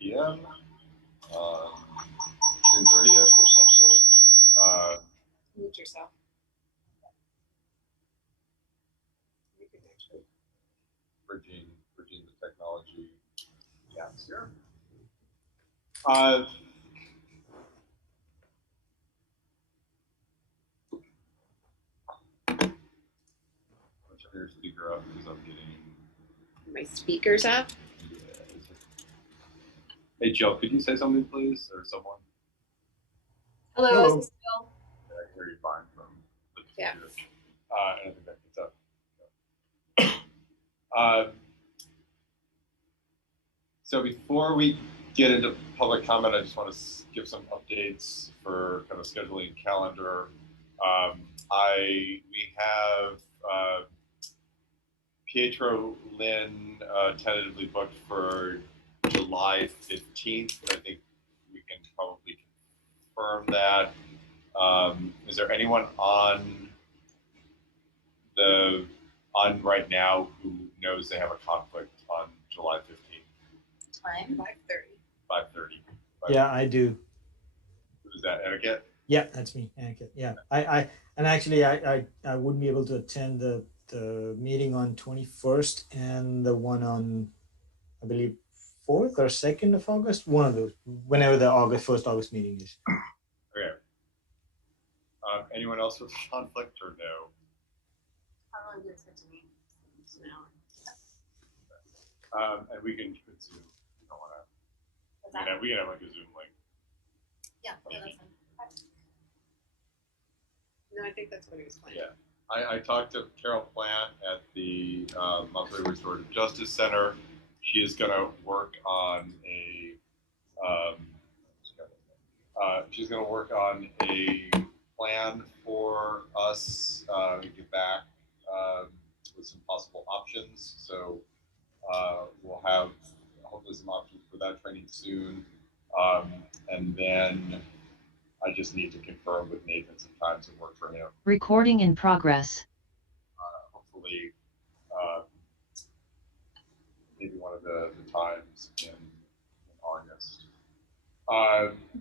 p.m. June 30th. Mute yourself. You can actually. Bridging the technology. Yeah, sure. Turn your speaker up because I'm getting. My speaker's up. Yeah, hey Jill, could you say something, please, or someone? Hello. Hello. This is Jill. Yeah, I can hear you fine from the Yeah. computer. I don't think that gets up. So before we get into public comment, I just want to give some updates for kind of scheduling calendar. We have Pietro Lynn tentatively booked for July 15th. I think we can probably confirm that. Is there anyone on right now who knows they have a conflict on July 15th? Time 5:30. 5:30. Yeah, I do. Is that etiquette? Yeah, that's me, etiquette. Yeah, I wouldn't be able to attend the meeting on 21st and the one on, I believe, 4th or 2nd of August. One of those, whenever the first August meeting is. Okay. Anyone else with conflict or no? How long does it to me? It's an hour. And we can Zoom. You don't want to. We can have like a Zoom link. Yeah, that's fine. No, I think that's what he was playing. Yeah. I talked to Carol Plant at the Montpelier Restorative Justice Center. She is going to work on she's going to work on a plan for us to get back with some possible options. So we'll have hopefully some options for that training soon. And then I just need to confirm with Nathan some times that work for him. Recording in progress. Hopefully, maybe one of the times in August.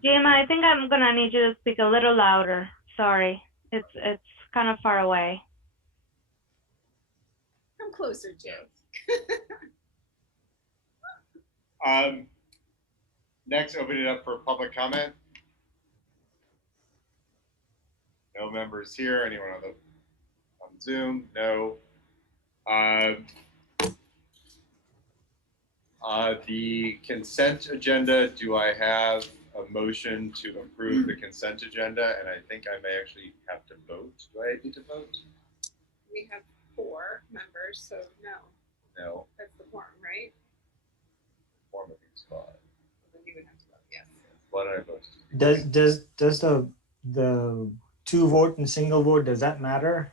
Jim, I think I'm gonna need you to speak a little louder. Sorry, it's kind of far away. Come closer, Jim. Next, open it up for public comment. No members here. Anyone on Zoom? No. The consent agenda. Do I have a motion to approve the consent agenda? And I think I may actually have to vote. Do I need to vote? We have 4 members, so no. No. That's the quorum, right? Quorum of these 5. Then you would have to vote yes. What did I vote? Does the 2 vote and single vote, does that matter?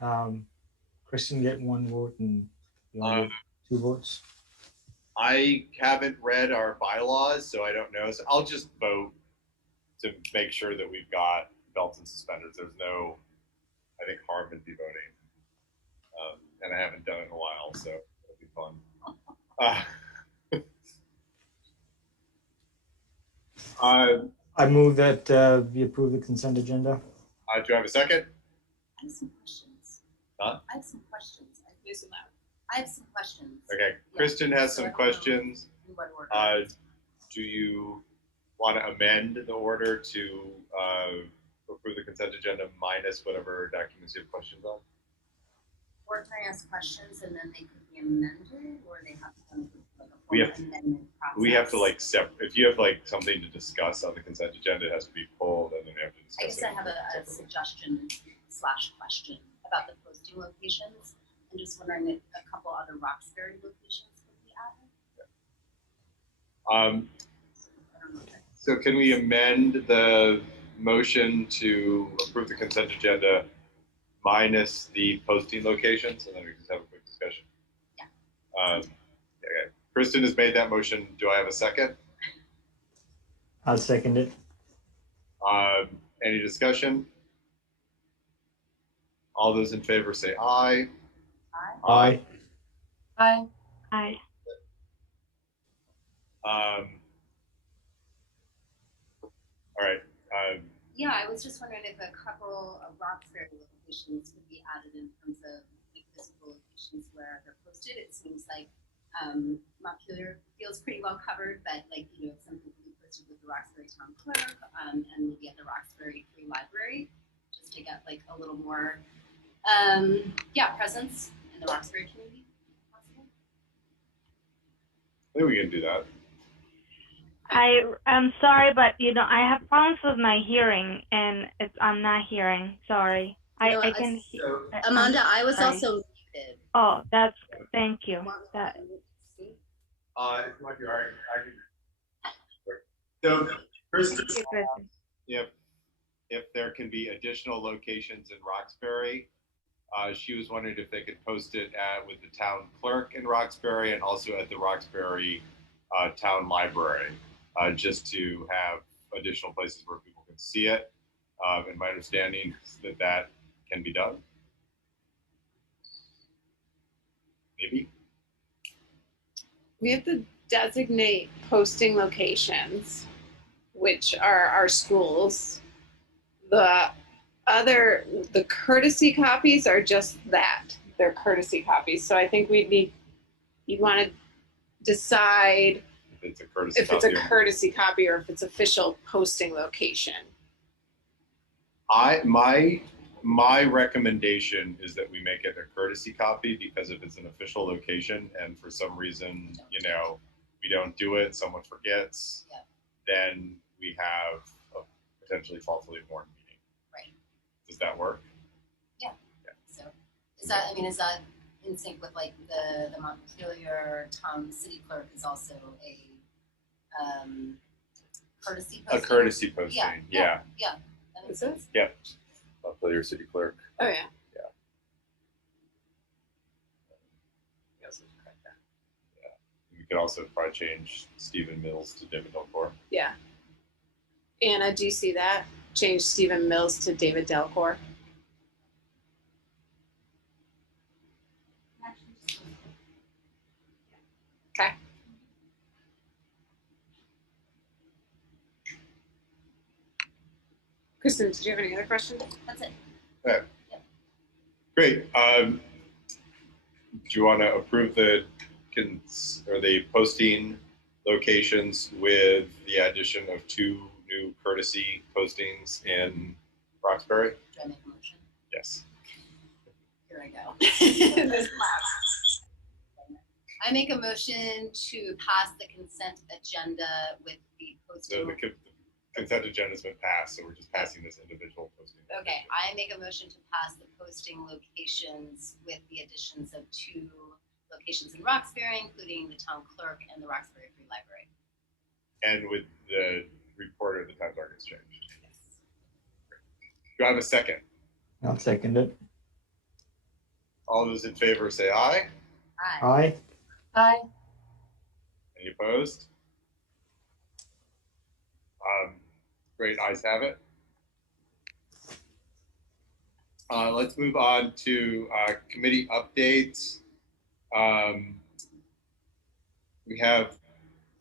Kristen get 1 vote and you only get 2 votes. I haven't read our bylaws, so I don't know. So I'll just vote to make sure that we've got belts and suspenders. There's no, I think, harm in be voting. And I haven't done it in a while, so it'll be fun. I move that we approve the consent agenda. Do I have a second? I have some questions. Huh? I have some questions. Listen loud. I have some questions. Okay, Kristen has some questions. In what order? Do you want to amend the order to approve the consent agenda minus whatever documents you have questions on? Or can I ask questions and then they could be amended, or they have to come through like a We full have to- amendment process? We have to if you have like something to discuss on the consent agenda, it has to be pulled and then we have to discuss I guess I have a suggestion / question about the posting locations. I'm just wondering if a couple other Roxbury locations could be added. I don't know if that's... So can we amend the motion to approve the consent agenda minus the posting locations, and then we can just have a quick discussion? Yeah. Okay. Kristen has made that motion. Do I have a second? I'll second it. Any discussion? All those in favor say aye. Aye. Aye. Aye. All right. Yeah, I was just wondering if a couple of Roxbury locations could be added in terms of like physical locations where they're posted. It seems like Montpelier feels pretty well covered, but like, you know, if something could be posted with the Roxbury Town Clerk and maybe at the Roxbury Free Library, just to get like a little more, presence in the Roxbury community, if possible. I think we can do that. I'm sorry, but I have problems with my hearing, and I'm not hearing. Sorry. No, I can hear. Amanda, I was sorry. also muted. Oh, thank you. That. It might be all right. So, Kristen, if there can be additional locations in Roxbury, she was wondering if they could post it with the town clerk in Roxbury and also at the Roxbury town library, just to have additional places where people can see it. And my understanding is that can be done. Maybe. We have to designate posting locations, which are our schools. The courtesy copies are just that. They're courtesy copies. So I think you'd want to decide if it's a courtesy copy or if it's official posting location. My recommendation is that we make it a courtesy copy, because if it's an official location and for some reason, we don't do it, someone forgets, then we have a potentially falsely warned meeting. Right. Does that work? Yeah. So is that in sync with like the Montpelier town city clerk is also a courtesy posting? A courtesy posting, yeah. That makes sense. Yep. Montpelier city clerk. Oh yeah. Yeah. Yes, yeah. We could also probably change Stephen Mills to David Delcourt. Yeah. Anna, do you see that? Change Stephen Mills to David Delcourt. Okay. Kristen, did you have any other questions? That's it. Okay. Yep. Great. Do you want to approve the posting locations with the addition of 2 new courtesy postings in Roxbury? Do I make a motion? Yes. Here I go. I make a motion to pass the consent agenda with the posting. The consent agenda has been passed, so we're just passing this individual posting. Okay, I make a motion to pass the posting locations with the additions of 2 locations in Roxbury, including the town clerk and the Roxbury Free Library. And with the reporter of the town clerk exchange. Yes. Do I have a second? I'll second it. All those in favor say aye. Aye. Aye. Aye. Any opposed? Great, ayes have it. Let's move on to committee updates. We have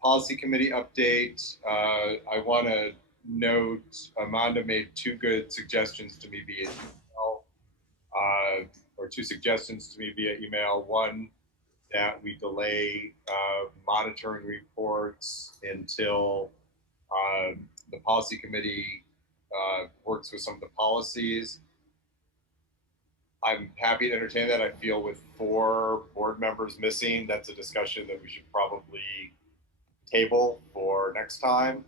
policy committee update. I want to note Amanda made 2 good suggestions to me via email, or 2 suggestions to me via email. One, that we delay monitoring reports until the policy committee works with some of the policies. I'm happy to entertain that. I feel with 4 board members missing, that's a discussion that we should probably table for next time.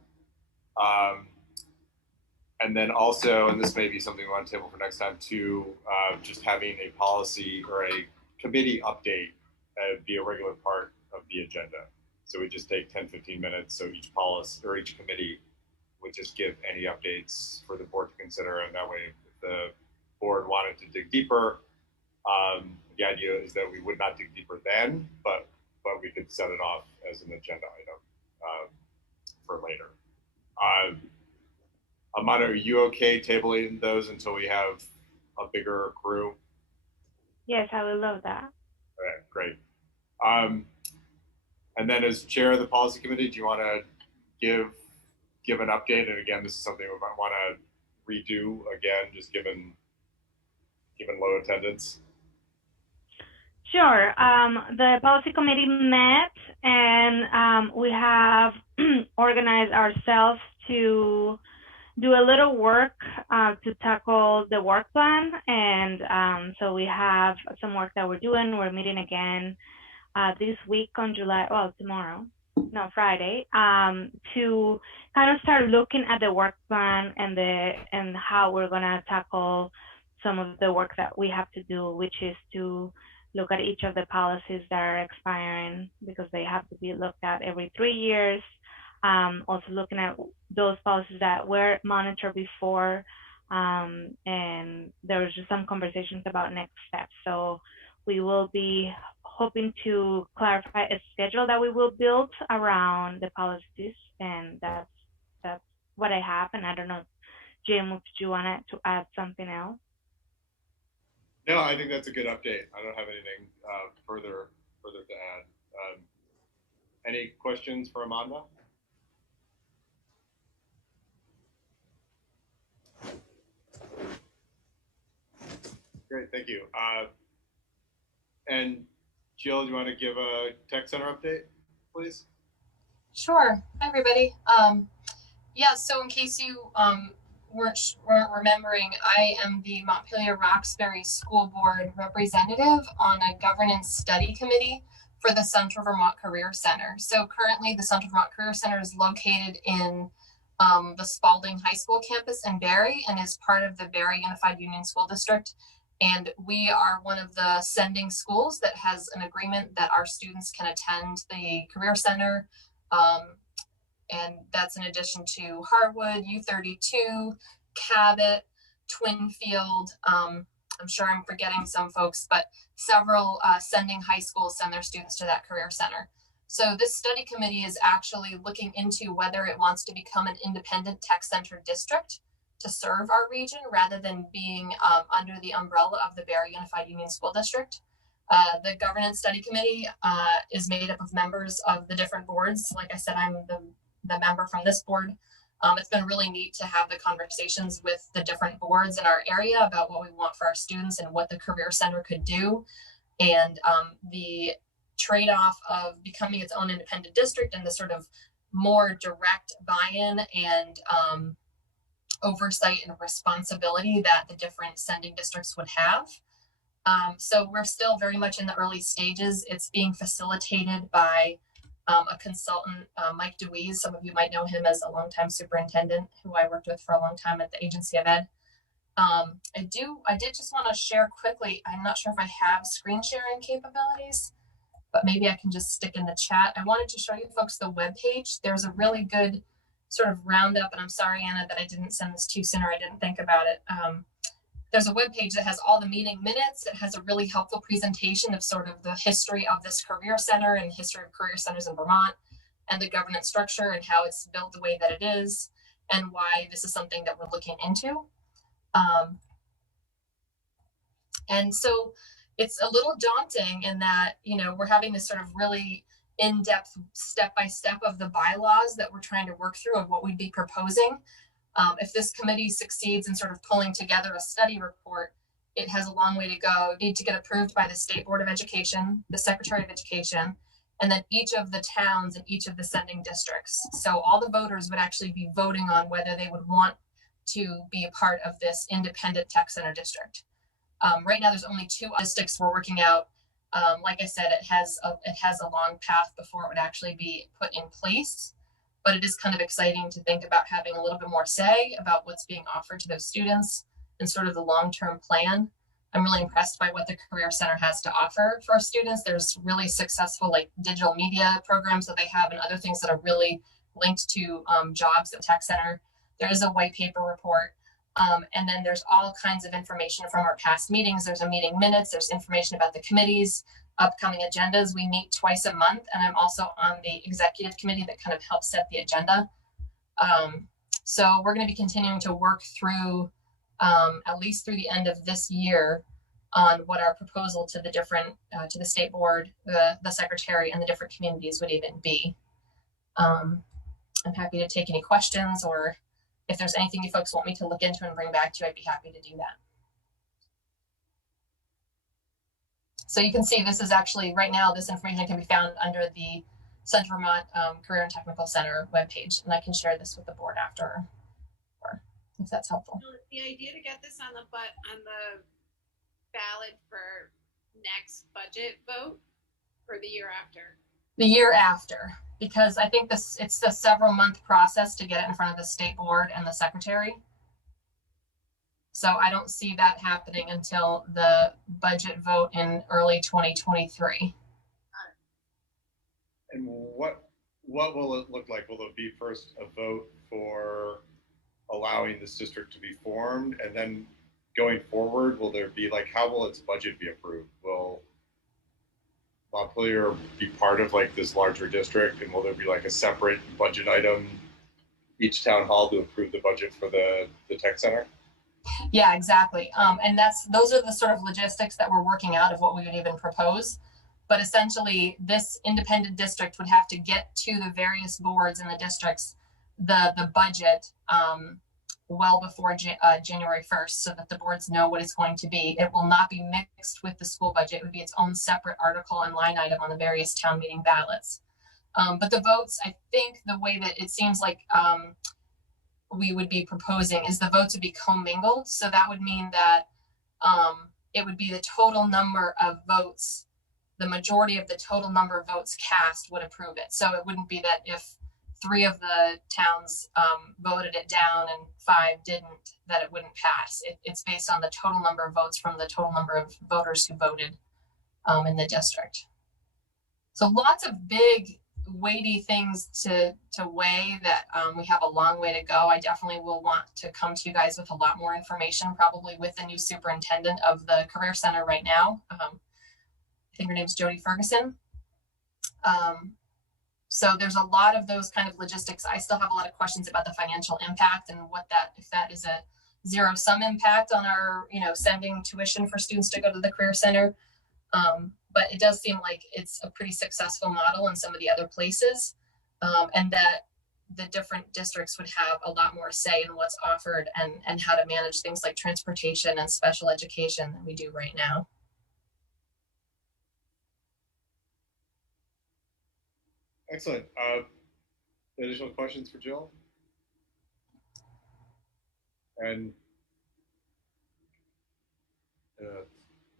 And then also, and this may be something we want to table for next time too, just having a policy or a committee update be a regular part of the agenda. So we just take 10-15 minutes. So each policy or each committee would just give any updates for the board to consider. And that way, if the board wanted to dig deeper, the idea is that we would not dig deeper then, but we could set it off as an agenda item for later. Amanda, are you okay tabling those until we have a bigger crew? Yes, I would love that. Okay, great. And then as chair of the policy committee, do you want to give an update? And again, this is something we might want to redo again, just given low attendance. Sure. The policy committee met, and we have organized ourselves to do a little work to tackle the work plan. And so we have some work that we're doing. We're meeting again this week on Friday, to kind of start looking at the work plan and how we're gonna tackle some of the work that we have to do, which is to look at each of the policies that are expiring because they have to be looked at every 3 years. Also looking at those policies that were monitored before, and there was just some conversations about next steps. So we will be hoping to clarify a schedule that we will build around the policies, and that's what I have. And I don't know, Jim, do you want to add something else? No, I think that's a good update. I don't have anything further to add. Any questions for Amanda? Great, thank you. And Jill, do you want to give a tech center update, please? Sure. Hi, everybody. Yeah, so in case you weren't remembering, I am the Montpelier-Roxbury School Board representative on a governance study committee for the Central Vermont Career Center. So currently the Central Vermont Career Center is located in the Spalding High School campus in Barre and is part of the Barre Unified Union School District. And we are one of the sending schools that has an agreement that our students can attend the Career Center. And that's in addition to Harwood, U32, Cabot, Twinfield. I'm sure I'm forgetting some folks, but several sending high schools send their students to that Career Center. So this study committee is actually looking into whether it wants to become an independent tech center district to serve our region rather than being under the umbrella of the Barre Unified Union School District. The governance study committee is made up of members of the different boards. Like I said, I'm the member from this board. It's been really neat to have the conversations with the different boards in our area about what we want for our students and what the Career Center could do. And the trade-off of becoming its own independent district and the sort of more direct buy-in and oversight and responsibility that the different sending districts would have. So we're still very much in the early stages. It's being facilitated by a consultant, Mike DeWeese. Some of you might know him as a longtime superintendent who I worked with for a long time at the Agency of Ed. I did just want to share quickly, I'm not sure if I have screen sharing capabilities, but maybe I can just stick in the chat. I wanted to show you folks the webpage. There's a really good sort of roundup, and I'm sorry, Anna, that I didn't send this to you sooner. I didn't think about it. There's a webpage that has all the meeting minutes. It has a really helpful presentation of sort of the history of this career center and the history of career centers in Vermont and the governance structure and how it's built the way that it is and why this is something that we're looking into. And so it's a little daunting in that, you know, we're having this sort of really in-depth step-by-step of the bylaws that we're trying to work through of what we'd be proposing. If this committee succeeds in sort of pulling together a study report, it has a long way to go. Need to get approved by the State Board of Education, the Secretary of Education, and then each of the towns and each of the sending districts. So all the voters would actually be voting on whether they would want to be a part of this independent tech center district. Right now, there's only 2 districts we're working out. Like I said, it has a long path before it would actually be put in place. But it is kind of exciting to think about having a little bit more say about what's being offered to those students and sort of the long-term plan. I'm really impressed by what the Career Center has to offer for our students. There's really successful like digital media programs that they have and other things that are really linked to jobs at Tech Center. There is a white paper report. And then there's all kinds of information from our past meetings. There's a meeting minutes, there's information about the committees, upcoming agendas. We meet twice a month, and I'm also on the executive committee that kind of helps set the agenda. So we're going to be continuing to work through, at least through the end of this year, on what our proposal to the different, to the state board, the secretary, and the different communities would even be. I'm happy to take any questions, or if there's anything you folks want me to look into and bring back to you, I'd be happy to do that. So you can see this is actually, right now, this information can be found under the Central Vermont Career and Technical Center webpage, and I can share this with the board after, or if that's helpful. The idea to get this on the ballot for next budget vote for the year after. The year after, because I think it's a several month process to get it in front of the state board and the secretary. So I don't see that happening until the budget vote in early 2023. And what will it look like? Will it be first a vote for allowing this district to be formed, and then going forward, will there be like, how will its budget be approved? Will Montpelier be part of like this larger district, and will there be like a separate budget item each town hall to approve the budget for the tech center? Yeah, exactly. And those are the sort of logistics that we're working out of what we would even propose. But essentially, this independent district would have to get to the various boards in the districts the budget well before January 1st, so that the boards know what it's going to be. It will not be mixed with the school budget. It would be its own separate article and line item on the various town meeting ballots. But the votes, I think the way that it seems like we would be proposing is the votes would be commingled. So that would mean that it would be the total number of votes, the majority of the total number of votes cast would approve it. So it wouldn't be that if 3 of the towns voted it down and 5 didn't, that it wouldn't pass. It's based on the total number of votes from the total number of voters who voted in the district. So lots of big, weighty things to weigh that we have a long way to go. I definitely will want to come to you guys with a lot more information, probably with the new superintendent of the Career Center right now. I think her name's Jody Ferguson. So there's a lot of those kind of logistics. I still have a lot of questions about the financial impact and what that, if that is a zero-sum impact on our, sending tuition for students to go to the Career Center. But it does seem like it's a pretty successful model in some of the other places, and that the different districts would have a lot more say in what's offered and how to manage things like transportation and special education than we do right now. Excellent. Additional questions for Jill? And the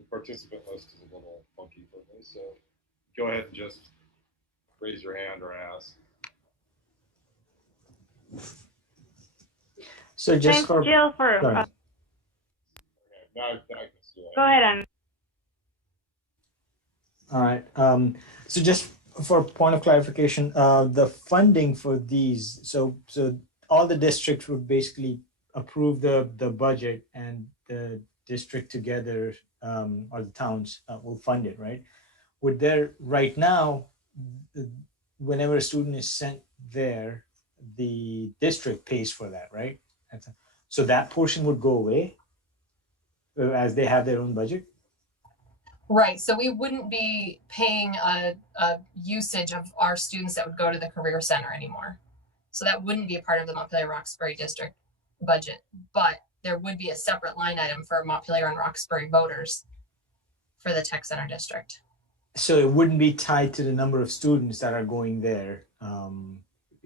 participant list is a little funky for me, so go ahead and just raise your hand or ask. So just Thanks, for Jill, for Okay. Now I can see that. go ahead and all right. So just for a point of clarification, the funding for these, so all the districts would basically approve the budget, and the district together, or the towns will fund it, right? Would there, right now, whenever a student is sent there, the district pays for that, right? So that portion would go away as they have their own budget? Right, so we wouldn't be paying a usage of our students that would go to the Career Center anymore. So that wouldn't be a part of the Montpelier-Roxbury district budget, but there would be a separate line item for Montpelier and Roxbury voters for the Tech Center district. So it wouldn't be tied to the number of students that are going there.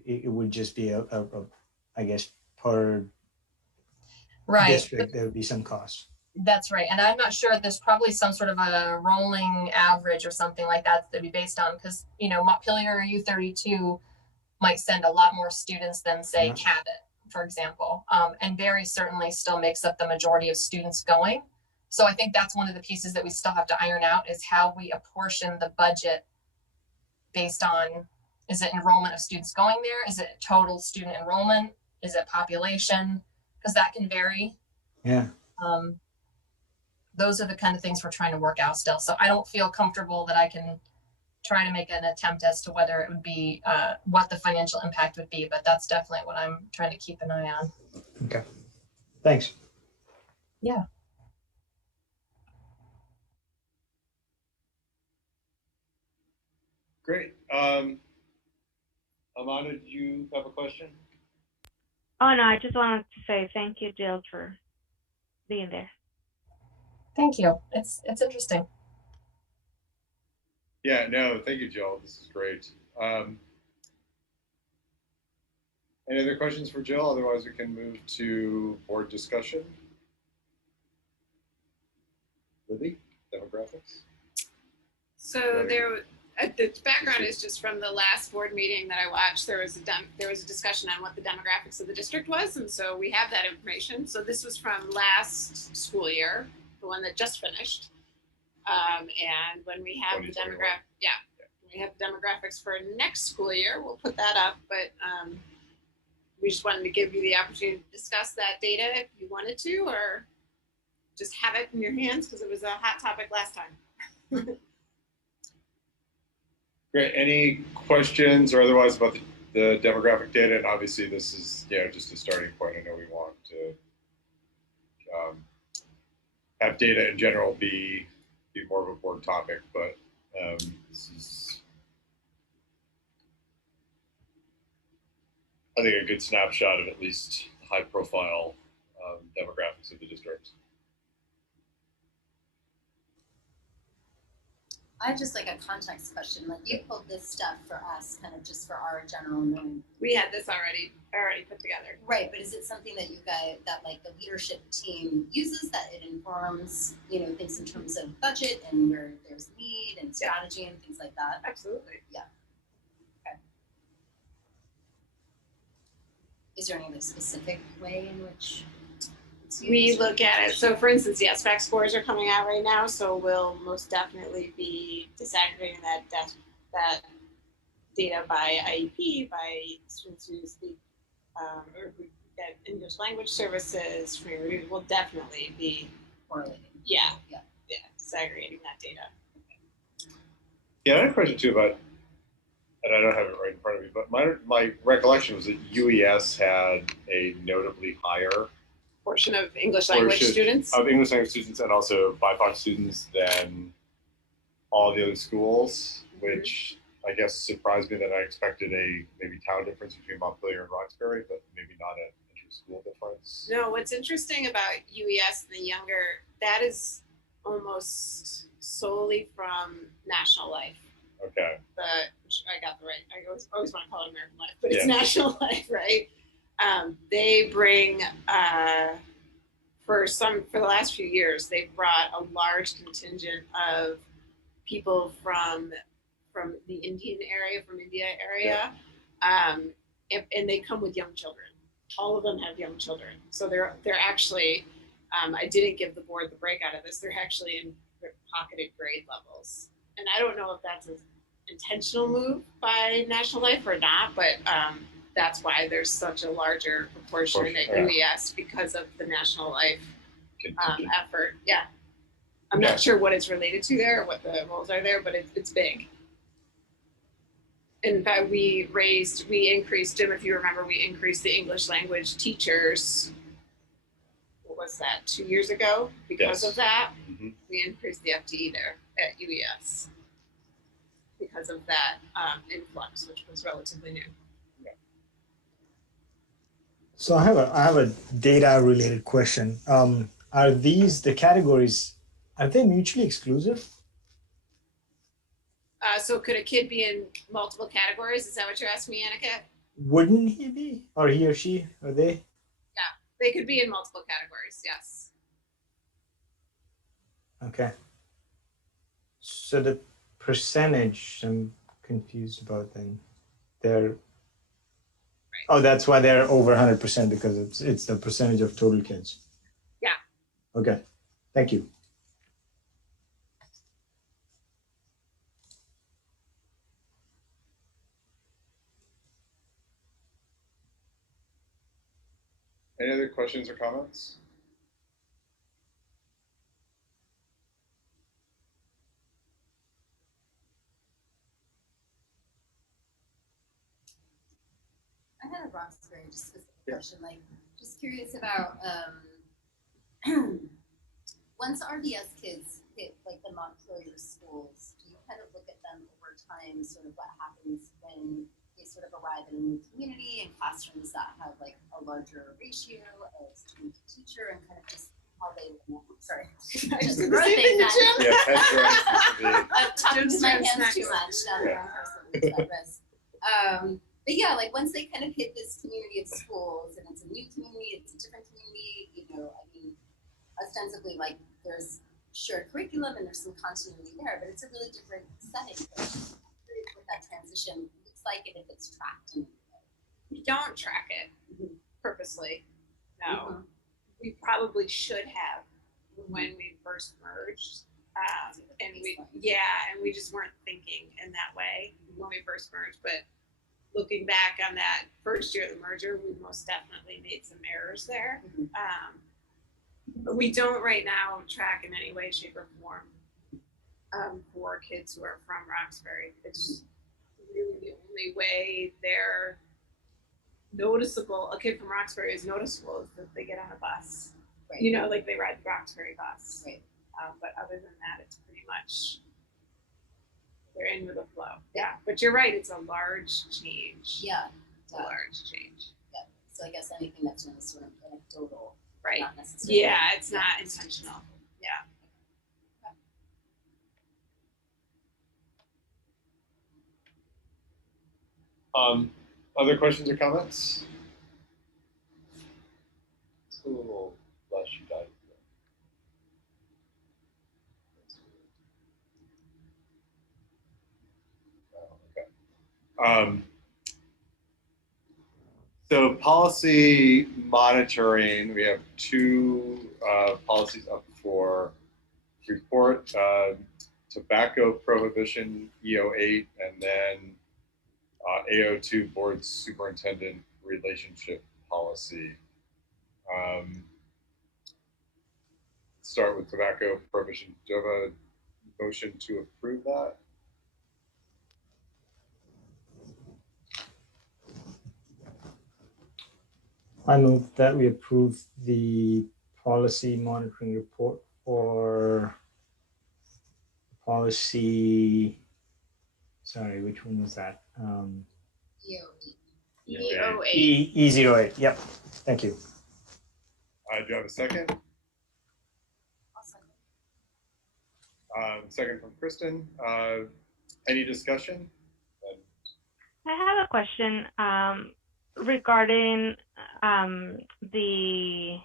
It would just be I guess, per district, there would be some cost. That's right. And I'm not sure, there's probably some sort of a rolling average or something like that that'd be based on, because, Montpelier U32 might send a lot more students than, say, Cabot, for example. And Barry certainly still makes up the majority of students going. So I think that's one of the pieces that we still have to iron out, is how we apportion the budget based on, is it enrollment of students going there? Is it total student enrollment? Is it population? Because that can vary. Yeah. Those are the kind of things we're trying to work out still. So I don't feel comfortable that I can try to make an attempt as to whether it would be, what the financial impact would be, but that's definitely what I'm trying to keep an eye on. Okay. Thanks. Yeah. Great. Amanda, do you have a question? Oh no, I just wanted to say thank you, Jill, for being there. Thank you. It's interesting. Yeah, no, thank you, Jill. This is great. Any other questions for Jill? Otherwise, we can move to board discussion. Libby, demographics? So the background is just from the last board meeting that I watched. There was a discussion on what the demographics of the district was, and so we have that information. So this was from last school year, the one that just finished. And when we have the we have demographics for next school year, we'll put that up. But we just wanted to give you the opportunity to discuss that data if you wanted to, or just have it in your hands because it was a hot topic last time. Great. Any questions or otherwise about the demographic data? And obviously, this is just a starting point. I know we want to have data in general be more of a board topic, but this is, I think, a good snapshot of at least high-profile demographics of the district. I have just like a context question. Like you pulled this stuff for us, kind of just for our general knowing. We had this already put together. Right, but is it something that you guys, that like the leadership team uses, that it informs, things in terms of budget and where there's need and strategy and things like that? Absolutely. Yeah. Okay. Is there any other specific way in which we look at it? So for instance, the SBAC scores are coming out right now, so we'll most definitely be disaggregating that data by IEP, by students who speak or who get English language services. We'll definitely be correlating. Yeah, disaggregating that data. Yeah, I had a question too about, and I don't have it right in front of me, but my recollection was that UES had a notably higher portion of English language students. Of English language students and also BIPOC students than all the other schools, which I guess surprised me that I expected a maybe town difference between Montpelier and Roxbury, but maybe not an inter-school difference. No, what's interesting about UES and the younger, that is almost solely from National Life. Okay. I got the right, I always want to call it American Life, but it's National Life, right? They bring, for the last few years, they've brought a large contingent of people from the Indian area, from India area, and they come with young children. All of them have young children, so they're actually. I didn't give the board the breakout of this. They're actually in pocketed grade levels, and I don't know if that's an intentional move by National Life or not, but that's why there's such a larger proportion at UES because of the National Life effort. Yeah. I'm not sure what it's related to there or what the roles are there, but it's big. In fact, we increased, Jim, if you remember, we increased the English language teachers, what was that, 2 years ago? Because of that, we increased the FTE there at UES because of that influx, which was relatively new. So I have a data related question. Are the categories, are they mutually exclusive? So could a kid be in multiple categories? Is that what you're asking me, Annika? Wouldn't he be, or he or she, or they? Yeah, they could be in multiple categories, yes. Okay. So the percentage, I'm confused about then. Oh, that's why they're over 100% because it's the percentage of total kids. Yeah. Okay, thank you. Any other questions or comments? I had a Roxbury just specific question, like just curious about once RDS kids hit like the Montpelier schools, do you kind of look at them over time, sort of what happens when they sort of arrive in a new community and classrooms that have like a larger ratio of student to teacher and kind of just how they, sorry, just did the growth same thing to anxiety. Jim. Yeah, pet growth seems to be. I'm talking to my Jim's hands next. too much down there in person, it's that risk. But yeah, like once they kind of hit this community of schools and it's a new community, it's a different community, you know, I mean, ostensibly like there's shared curriculum and there's some continuity there, but it's a really different setting. So with that transition, looks like it if it's tracked. We don't track it purposely. No, Mhm. we probably should have when we first merged. And we just weren't thinking in that way when we first merged. But looking back on that first year of the merger, we most definitely made some errors there. But we don't right now track in any way, shape, or form for kids who are from Roxbury. It's really the only way they're noticeable. A kid from Roxbury is noticeable is that they get on a bus. Right. You know, like they ride the Roxbury bus. Right. But other than that, it's pretty much they're in with the flow. Yeah, but you're right. It's a large change. Yeah. It's a large change. Yeah. So I guess anything that's in sort of anecdotal, Right. not necessarily. Yeah, it's not intentional. Yeah. Other questions or comments? It's a little less you died. Okay. So policy monitoring, we have two policies up for report, tobacco prohibition, EO8, and then AO2 board superintendent relationship policy. Start with tobacco prohibition. Do you have a motion to approve that? I move that we approve the policy monitoring report for policy. Sorry, which one was that? EO8. E08. Yep. Thank you. Do you have a second? Second from Kristen. Any discussion? I have a question regarding the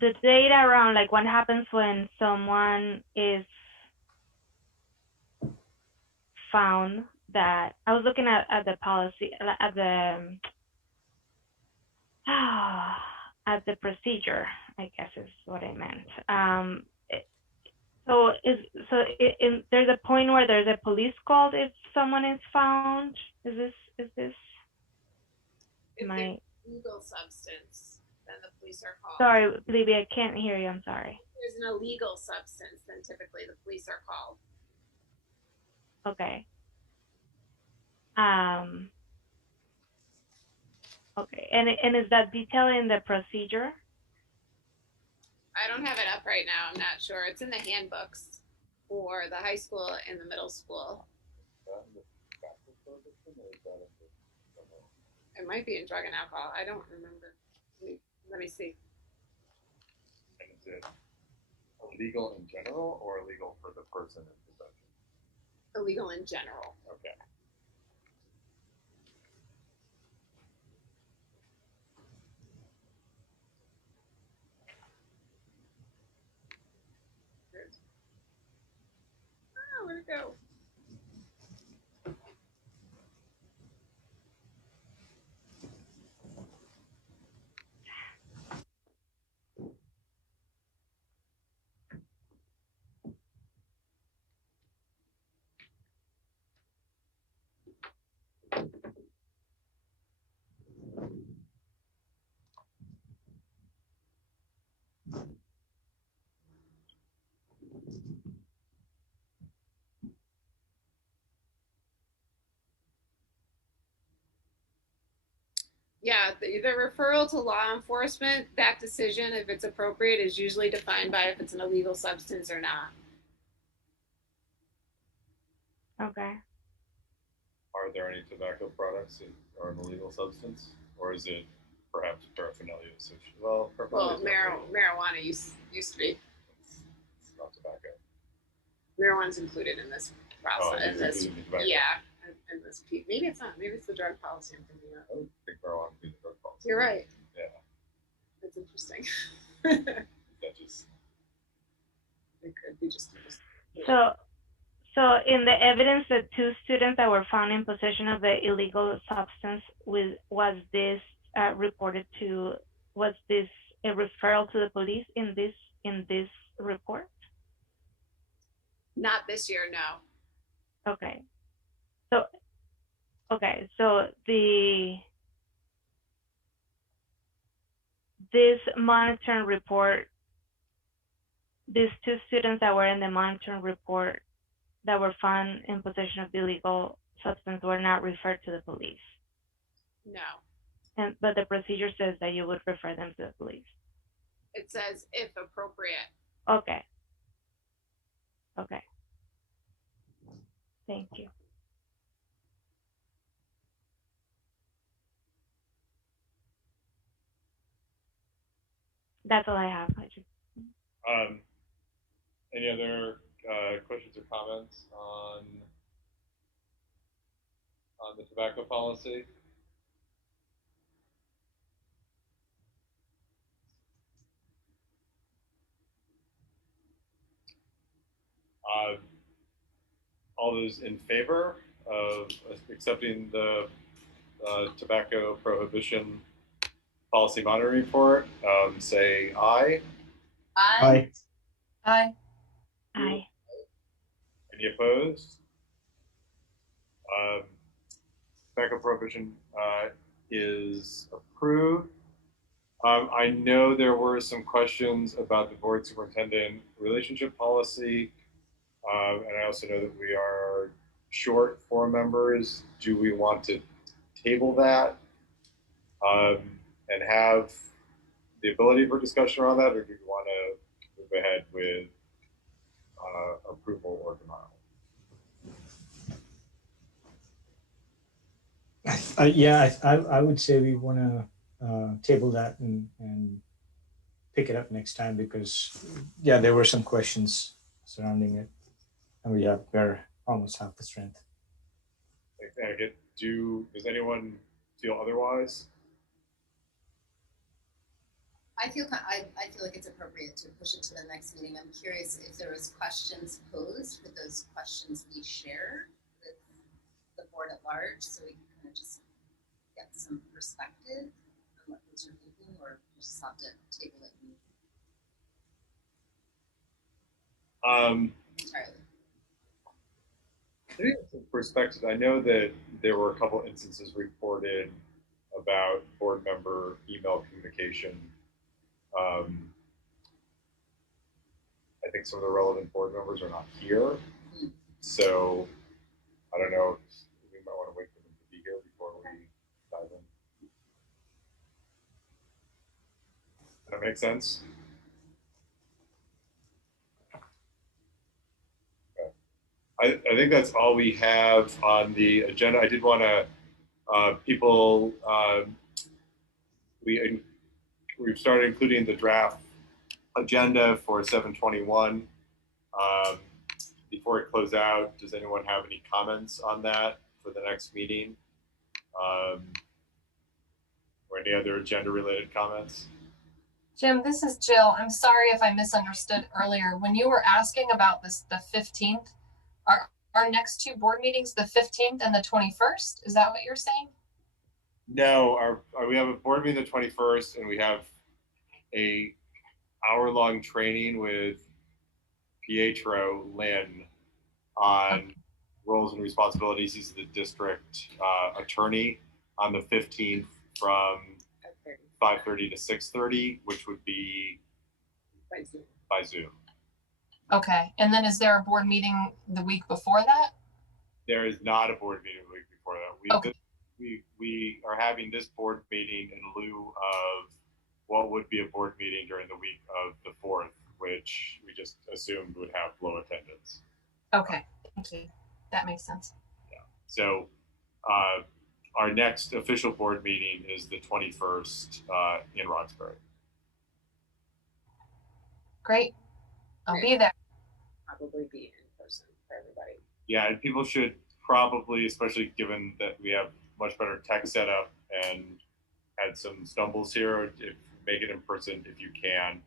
data around like what happens when someone is found that I was looking at the policy at the procedure, I guess is what I meant. There's a point where there's a police call if someone is found. Is this If they're illegal substance, then the police are called. Sorry, Libby, I can't hear you. I'm sorry. If there's an illegal substance, then typically the police are called. Okay. Okay, and is that detailed in the procedure? I don't have it up right now. I'm not sure. It's in the handbooks for the high school and the middle school. It might be in drug and alcohol. I don't remember. Let me see. And is it illegal in general or illegal for the person in possession? Illegal in general. Okay. Oh, where'd it go? Yeah, the referral to law enforcement, that decision, if it's appropriate, is usually defined by if it's an illegal substance or not. Okay. Are there any tobacco products that are an illegal substance, or is it perhaps paraphernalia? Well, Well, paraphernalia marijuana used to be. it's not tobacco. Marijuana's included in this process. It's included in tobacco. Yeah, in this piece. Maybe it's not. Maybe it's the drug policy I'm thinking of. I would think marijuana would be the drug policy. You're right. Yeah. That's interesting. That just. It could be just. So in the evidence, the 2 students that were found in possession of the illegal substance, was this reported to? Was this a referral to the police in this report? Not this year, no. Okay. So this monitoring report, these 2 students that were in the monitoring report that were found in possession of the illegal substance were not referred to the police. No. But the procedure says that you would refer them to the police. It says if appropriate. Okay. Thank you. That's all I have. Any other questions or comments on the tobacco policy? All those in favor of accepting the tobacco prohibition policy monitoring report, say aye. Aye. Aye. Aye. Any opposed? Tobacco prohibition is approved. I know there were some questions about the board superintendent relationship policy, and I also know that we are short 4 members. Do we want to table that and have the ability for discussion around that, or do we want to move ahead with approval or denial? I would say we want to table that and pick it up next time because, there were some questions surrounding it, and we're almost half the strength. Does anyone feel otherwise? I feel like it's appropriate to push it to the next meeting. I'm curious if there was questions posed. Could those questions be shared with the board at large so we can kind of just get some perspective on what things are thinking, or we just have to table it entirely? I think from perspective, I know that there were a couple instances reported about board member email communication. I think some of the relevant board members are not here, so I don't know if we might want to wait for them to be here before we dive in. Does that make sense? I think that's all we have on the agenda. I did want to, we've started including the draft agenda for 7/21. Before we close out, does anyone have any comments on that for the next meeting? Or any other agenda-related comments? Jim, this is Jill. I'm sorry if I misunderstood earlier. When you were asking about this, the 15th, are our next 2 board meetings the 15th and the 21st? Is that what you're saying? No, we have a board meeting the 21st, and we have a hour-long training with Pietro Lynn on roles and responsibilities. He's the district attorney on the 15th from 5:30 to 6:30, which would be by Zoom. Okay. And then is there a board meeting the week before that? There is not a board meeting the week before that. we are having this board meeting in lieu of what would be a board meeting during the week of the 4th, which we just assumed would have low attendance. Okay, thank you. That makes sense. Yeah. So our next official board meeting is the 21st in Roxbury. Great. I'll be there. Probably be in person for everybody. Yeah, and people should probably, especially given that we have much better tech setup and had some stumbles here, if make it in person if you can.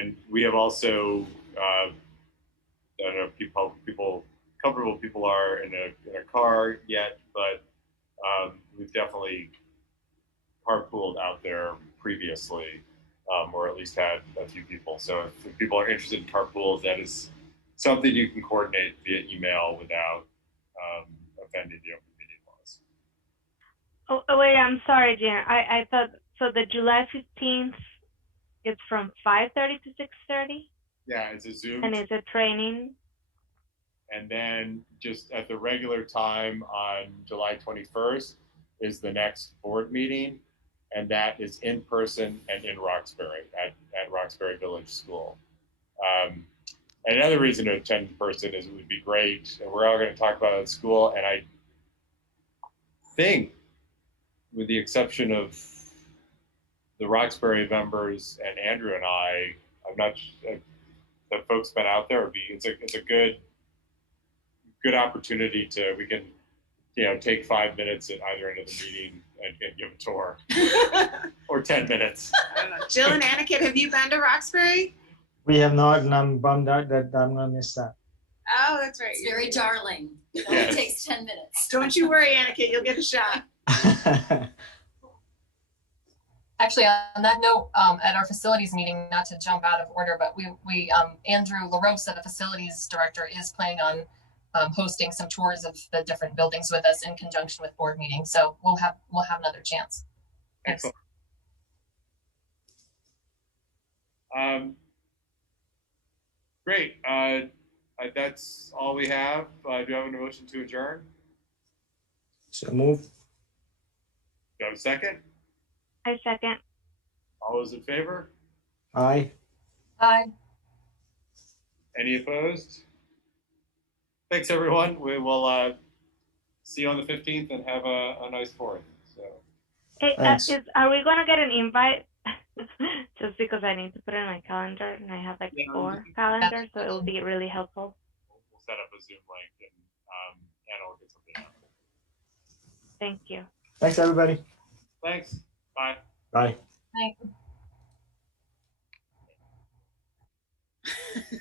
And we have also, I don't know if people comfortable people are in a car yet, but we've definitely carpooled out there previously, or at least had a few people. So if people are interested in carpools, that is something you can coordinate via email without offending the open meeting laws. Oh wait, I'm sorry, Jan. I thought so. The July 15th, it's from 5:30 to 6:30. Yeah, it's a Zoom. And it's a training. And then just at the regular time on July 21st is the next board meeting, and that is in person and in Roxbury at Roxbury Village School. And another reason to attend in person is it would be great, and we're all going to talk about it at school, and I think, with the exception of the Roxbury members and Andrew and I'm not the folks been out there. It's a good opportunity we can take 5 minutes at either end of the meeting and give a tour, or 10 minutes. I don't know. Jill and Aniket, have you been to Roxbury? We have not, and I'm bummed out that I'm gonna miss that. Oh, that's right. It's very darling. It only Yes. takes 10 minutes. Don't you worry, Aniket, you'll get a shot. Actually, on that note, at our facilities meeting, not to jump out of order, but we Andrew LaRosa, the facilities director, is planning on hosting some tours of the different buildings with us in conjunction with board meetings. So we'll have another chance. Thanks. Excellent. Great. That's all we have. Do you have a motion to adjourn? So move. Do you have a second? I second. All those in favor? Aye. Bye. Any opposed? Thanks, everyone. We will see you on the 15th and have a nice 4th. So. Hey, Thanks. are we gonna get an invite? Just because I need to put it in my calendar, and I have like 4 calendars, so it'll be really helpful. We'll set up a Zoom link, and Anna will get something out. Thank you. Thanks, everybody. Thanks. Bye. Bye. Bye.